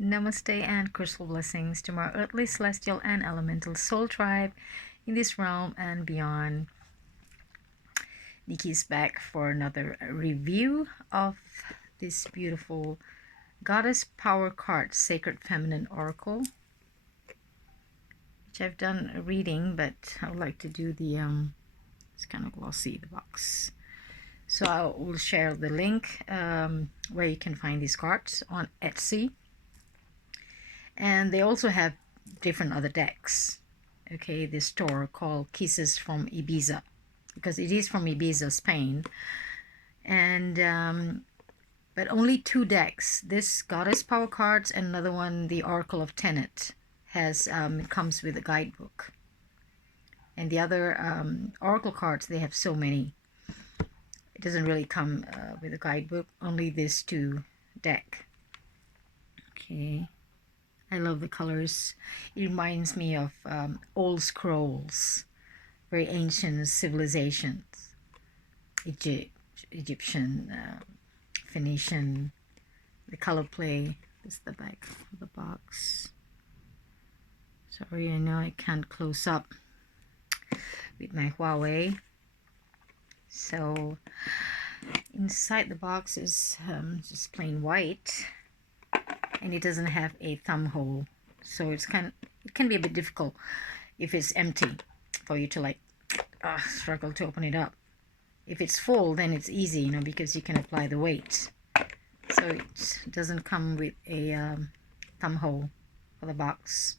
Namaste and crystal blessings to my earthly, celestial, and elemental soul tribe in this realm and beyond. Nikki's back for another review of this beautiful Goddess Power Card Sacred Feminine Oracle, which I've done a reading, but I would like to do the, it's kind of glossy, the box. So I will share the link where you can find these cards on Etsy. And they also have different other decks. Okay, this store called Kisses from Ibiza, because it is from Ibiza, Spain. And but only two decks. This Goddess Power Cards and another one, the Oracle of Tenet, has it comes with a guidebook. And the other Oracle cards, they have so many. It doesn't really come with a guidebook. Only these two deck. Okay. I love the colors. It reminds me of old scrolls, very ancient civilizations, Egyptian, Phoenician. The color play. This is the back of the box. Sorry, I know I can't close up with my Huawei. So inside the box is just plain white. And it doesn't have a thumb hole, so it can be a bit difficult if it's empty for you to struggle to open it up. If it's full, then it's easy, because you can apply the weight. So it doesn't come with a thumb hole for the box.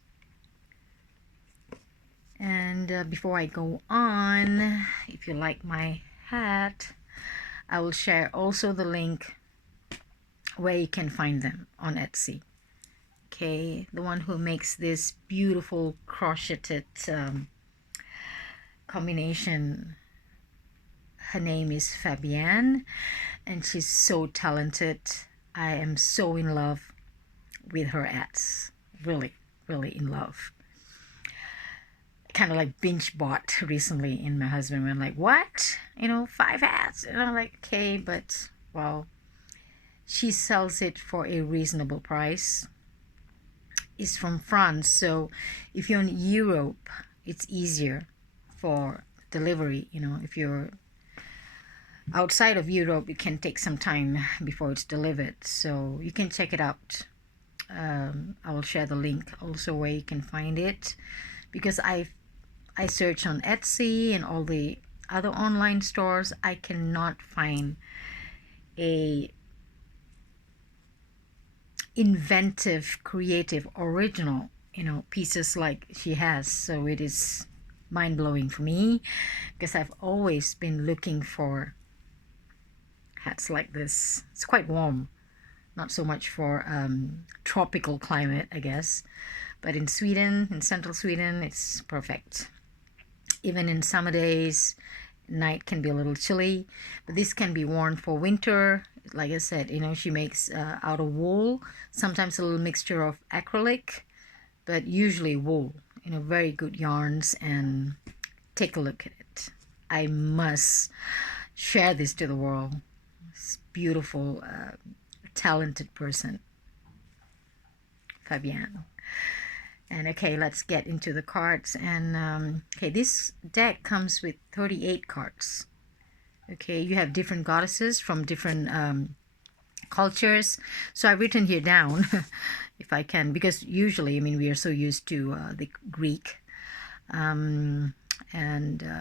And before I go on, if you like my hat, I will share also the link where you can find them on Etsy. Okay, the one who makes this beautiful crocheted combination, her name is Fabienne, and she's so talented. I am so in love with her hats. Really, really in love. Kind of like binge bought recently, and my husband went like, what? 5 hats? And I'm like, okay, but well, she sells it for a reasonable price. It's from France, so if you're in Europe, it's easier for delivery. If you're outside of Europe, it can take some time before it's delivered. So you can check it out. I will share the link also where you can find it, because I search on Etsy and all the other online stores. I cannot find a inventive, creative, original pieces like she has. So it is mind-blowing for me, because I've always been looking for hats like this. It's quite warm, not so much for tropical climate, I guess, but in Sweden, in central Sweden, it's perfect. Even in summer days, night can be a little chilly, but this can be worn for winter. Like I said, she makes out of wool, sometimes a little mixture of acrylic, but usually wool. Very good yarns, and take a look at it. I must share this to the world. This beautiful, talented person, Fabienne. And okay, let's get into the cards. And okay, this deck comes with 38 cards. Okay, you have different goddesses from different cultures. So I've written here down, if I can, because usually, we are so used to the Greek and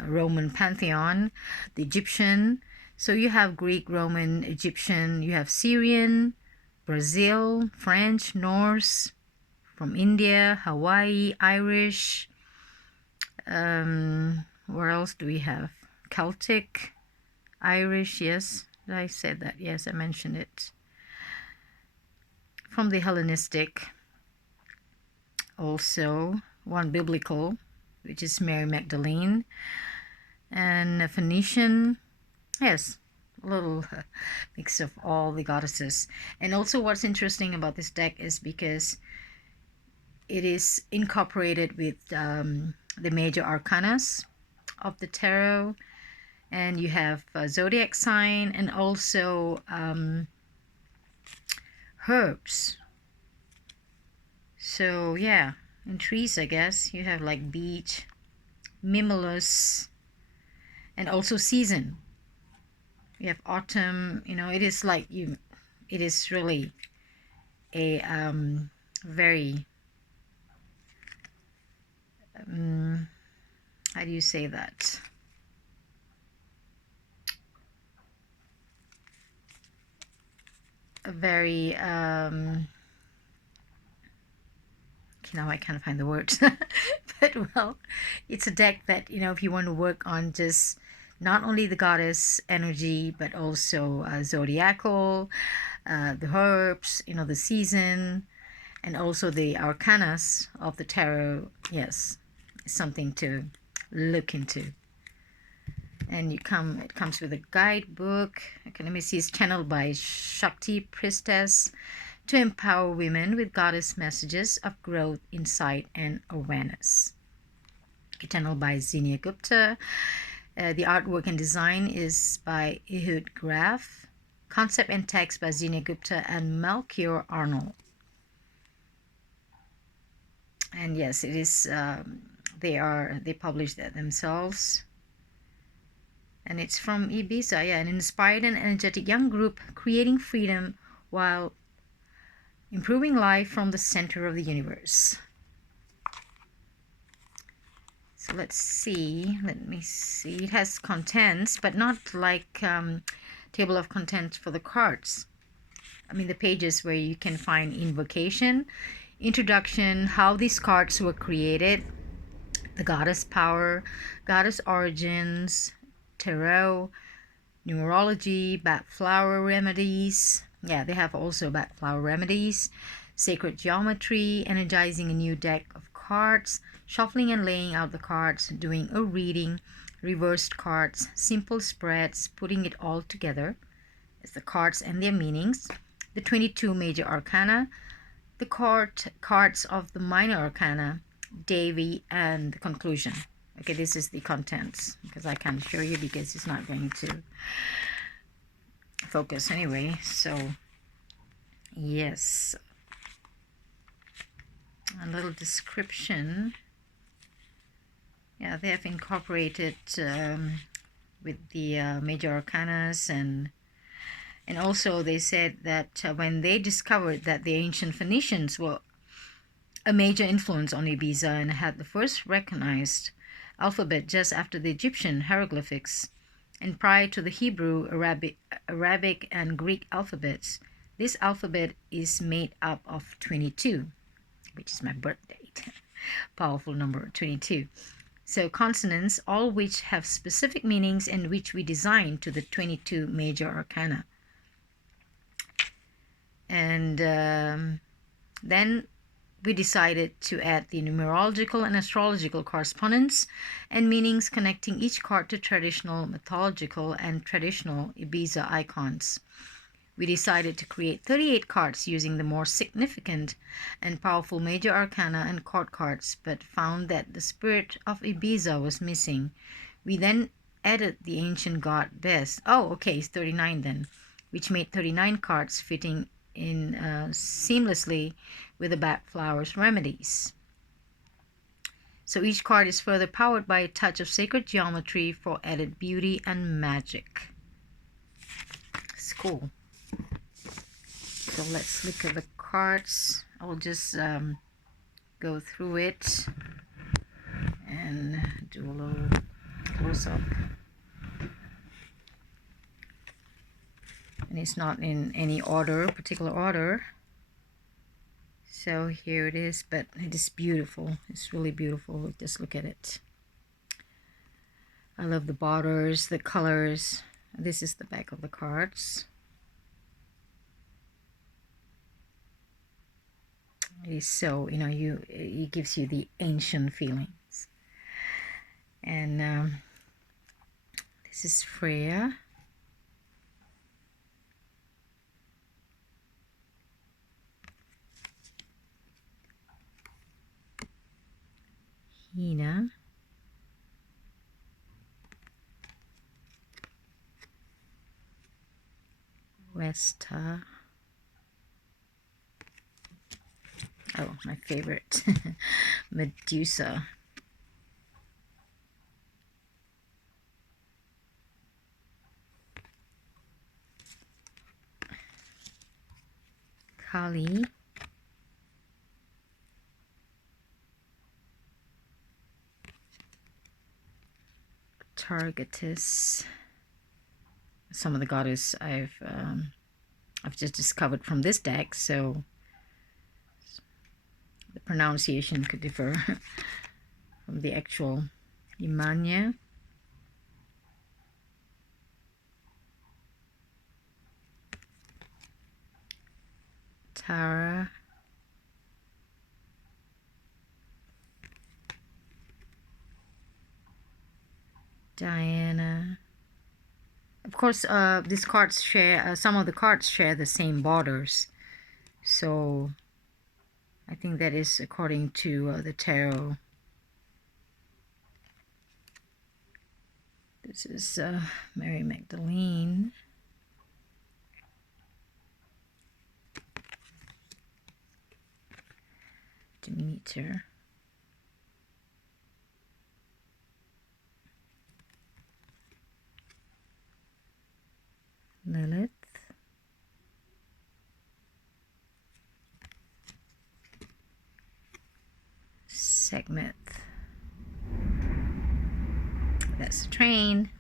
Roman pantheon, the Egyptian. So you have Greek, Roman, Egyptian, you have Syrian, Brazil, French, Norse, from India, Hawaii, Irish. Where else do we have? Celtic, Irish, yes. I said that. Yes, I mentioned it. From the Hellenistic, also one biblical, which is Mary Magdalene, and a Phoenician. Yes, a little mix of all the goddesses. And also what's interesting about this deck is because it is incorporated with the major arcanas of the tarot, and you have a zodiac sign, and also herbs So yeah, in trees, I guess you have like beech, mimulus, and also season. You have autumn. It is like it is really a very how do you say that? A very now I can't find the words. But well, it's a deck that if you want to work on just not only the goddess energy but also zodiacal, the herbs, the season, and also the arcanas of the tarot. Yes, it's something to look into. And it comes with a guidebook. Okay, let me see. It's channeled by Shakti Priestess to empower women with goddess messages of growth, insight, and awareness. Channeled by Zinnia Gupta. The artwork and design is by Ehud Graf. Concept and text by Zinnia Gupta and Melchior Arnold. And yes, it is. They publish that themselves. And it's from Ibiza. Yeah, an inspired and energetic young group creating freedom while improving life from the center of the universe. So let's see. Let me see. It has contents, but not like table of contents for the cards. I mean the pages where you can find invocation, introduction, how these cards were created, the goddess power, goddess origins, tarot, numerology, bat flower remedies. Yeah, they have also bat flower remedies, sacred geometry, energizing a new deck of cards, shuffling and laying out the cards, doing a reading, reversed cards, simple spreads, putting it all together as the cards and their meanings, the 22 major arcana, the cards of the minor arcana, Devi, and the conclusion. Okay, this is the contents because I can't show you because it's not going to focus anyway. So yes, a little description. Yeah, they have incorporated with the major arcanas, and also they said that when they discovered that the ancient Phoenicians were a major influence on Ibiza and had the first recognized alphabet just after the Egyptian hieroglyphics and prior to the Hebrew, Arabic, and Greek alphabets. This alphabet is made up of 22, which is my birth date. Powerful number 22. So consonants, all which have specific meanings and which we design to the 22 major arcana. And then we decided to add the numerological and astrological correspondence and meanings connecting each card to traditional mythological and traditional Ibiza icons. We decided to create 38 cards using the more significant and powerful major arcana and court cards, but found that the spirit of Ibiza was missing. We then added the ancient god Bes. Oh, okay, it's 39 then, which made 39 cards fitting in seamlessly with the bat flowers remedies. So each card is further powered by a touch of sacred geometry for added beauty and magic. It's cool. So let's look at the cards. I'll just go through it and do a little close-up. And it's not in any order, particular order. So here it is, but it is beautiful. It's really beautiful. Just look at it. I love the borders, the colors. This is the back of the cards. It is so, it gives you the ancient feelings. And this is Freya. Hina. Vesta. Oh, my favorite. Medusa. Kali. Targetus. Some of the goddess I've just discovered from this deck, so the pronunciation could differ from the actual Imanya. Tara. Diana. Of course, these cards share, some of the cards share the same borders. So I think that is according to the tarot. This is Mary Magdalene. Demeter. Lilith. Sekhmet. That's the train.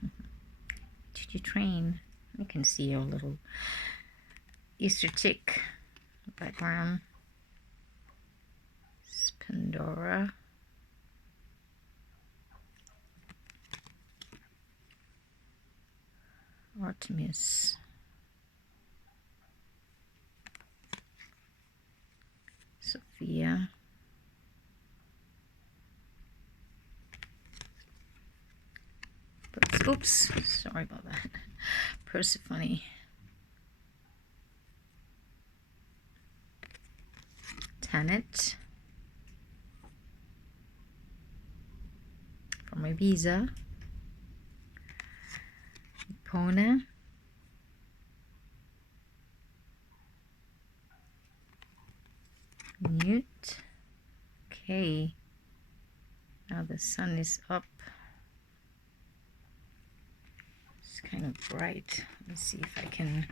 Choo-choo train. You can see a little Easter tick background. It's Pandora. Artemis. Sophia. Oops, sorry about that. Persephone. Tanit. From Ibiza. Epona. Newt. Okay. Now the sun is up. It's kind of bright. Let's see if I can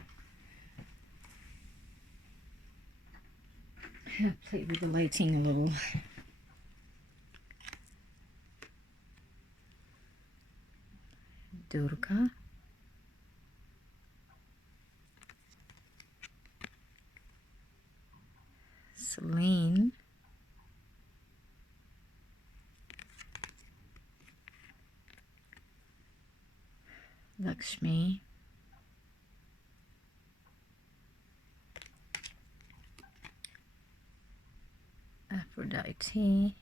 play with the lighting a little. Durga. Selene. Lakshmi. Aphrodite.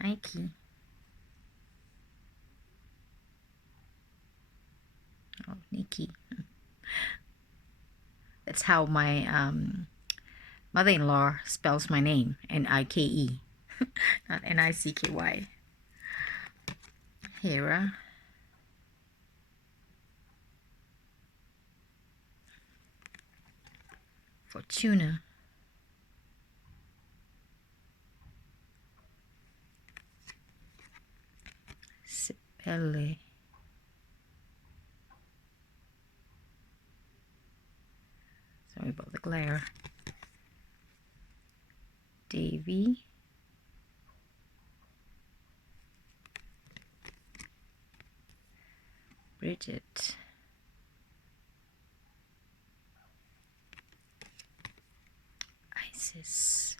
Nike. Oh, Nikki. That's how my mother-in-law spells my name, Nike, not Nicky. Hera. Fortuna. Cybele. Sorry about the glare. Davy. Bridget. Isis.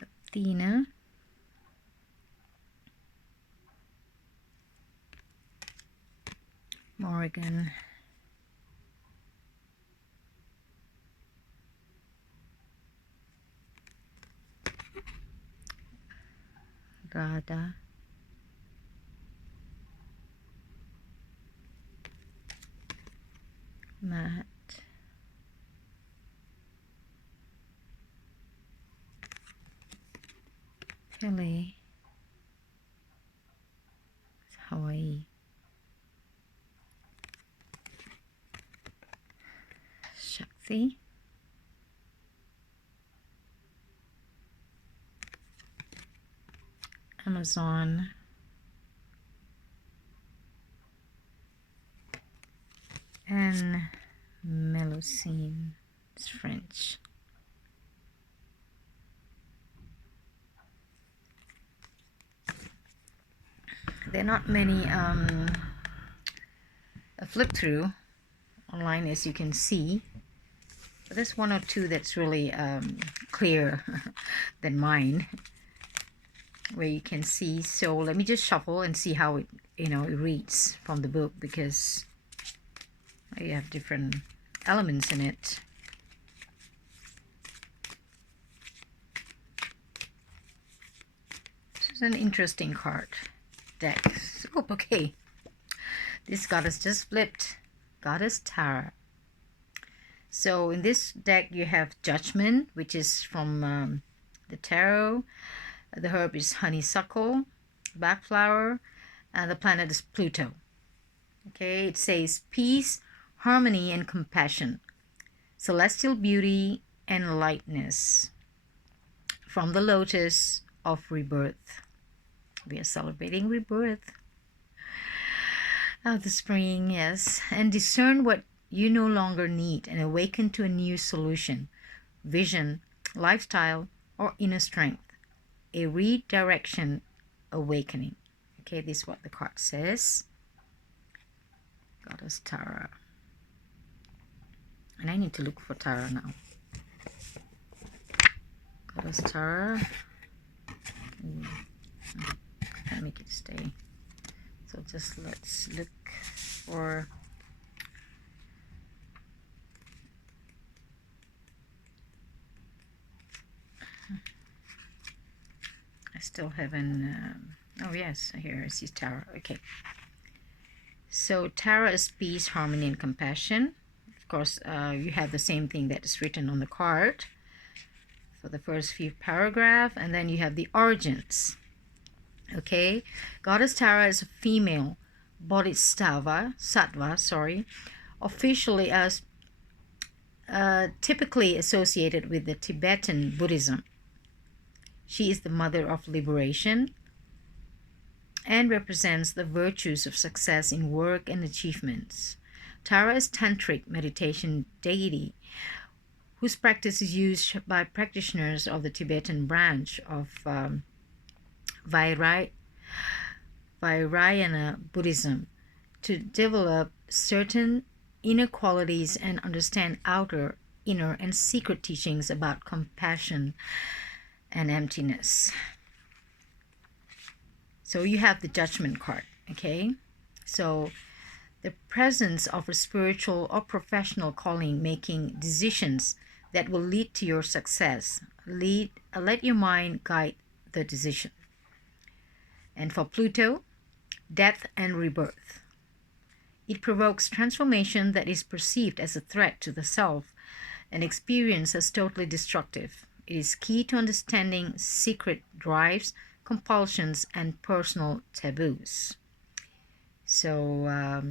Athena. Morrigan. Radha. Matt. Kelly. Hawaii. Shakti. Amazon. And Melusine. It's French. There are not many flip through online, as you can see, but there's one or two that's really clear than mine, where you can see. So let me just shuffle and see how it it reads from the book, because you have different elements in it. This is an interesting card deck. Oh, okay. This goddess just flipped. Goddess Tara. So in this deck you have Judgment, which is from the tarot. The herb is honeysuckle, backflower, and the planet is Pluto. Okay, it says peace, harmony, and compassion, celestial beauty and lightness from the lotus of rebirth. We are celebrating rebirth of the spring, yes. And discern what you no longer need and awaken to a new solution, vision, lifestyle, or inner strength. A redirection awakening. Okay, this is what the card says. Goddess Tara. And I need to look for Tara now. Goddess Tara. Can't make it stay. So just let's look for I still haven't oh yes, here I see Tara. Okay, so Tara is peace, harmony, and compassion. Of course, you have the same thing that is written on the card for the first few paragraphs, and then you have the origins. Okay, Goddess Tara is a female bodhisattva, officially as typically associated with the Tibetan Buddhism. She is the mother of liberation and represents the virtues of success in work and achievements. Tara is tantric meditation deity whose practice is used by practitioners of the Tibetan branch of Vajrayana Buddhism to develop certain inner qualities and understand outer, inner, and secret teachings about compassion and emptiness. So you have the Judgment card, okay? So the presence of a spiritual or professional calling, making decisions that will lead to your success. Let your mind guide the decision. And for Pluto, death and rebirth. It provokes transformation that is perceived as a threat to the self and experienced as totally destructive. It is key to understanding secret drives, compulsions, and personal taboos. So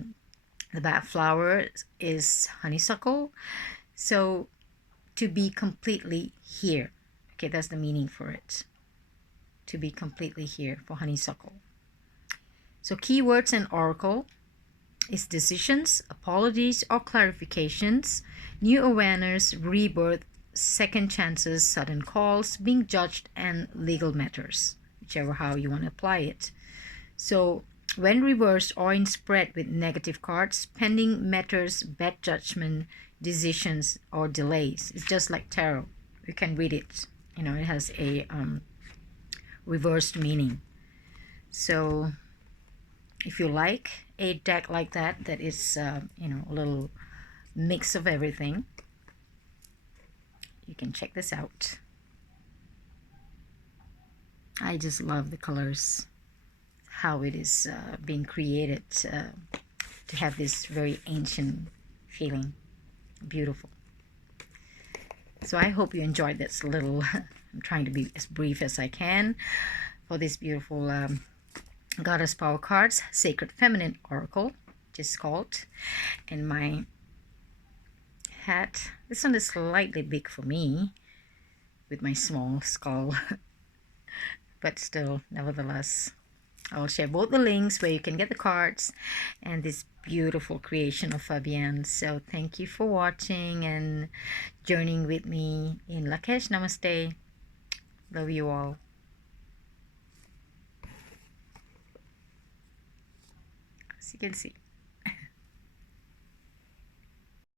the bat flower is honeysuckle. So to be completely here. Okay, that's the meaning for it. To be completely here for honeysuckle. So keywords and oracle is decisions, apologies or clarifications, new awareness, rebirth, second chances, sudden calls, being judged, and legal matters, whichever how you want to apply it. So when reversed or in spread with negative cards, pending matters, bad judgment, decisions, or delays. It's just like tarot. You can read it. It has a reversed meaning. So if you like a deck like that is a little mix of everything, you can check this out. I just love the colors, how it is being created to have this very ancient feeling. Beautiful. So I hope you enjoyed this little I'm trying to be as brief as I can for this beautiful Goddess Power Cards, Sacred Feminine Oracle, just called. And my hat. This one is slightly big for me with my small skull. But still, nevertheless, I'll share both the links where you can get the cards and this beautiful creation of Fabienne. So thank you for watching and joining with me in Lakesh. Namaste. Love you all. As you can see.